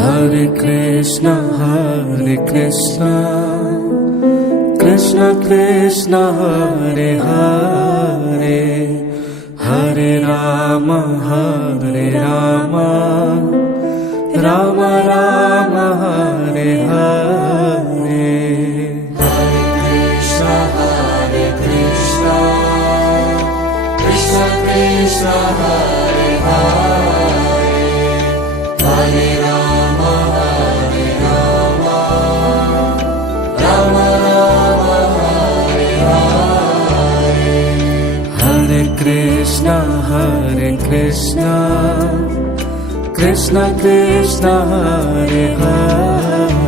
Hare Krishna, Krishna Krishna, Hare Hare, Hare Rama, Rama Rama, Hare Hare. Hare Krishna, Krishna Krishna, Hare Hare, Hare Rama, Rama Rama, Hare Hare. Hare Krishna, Krishna Krishna, Hare Hare.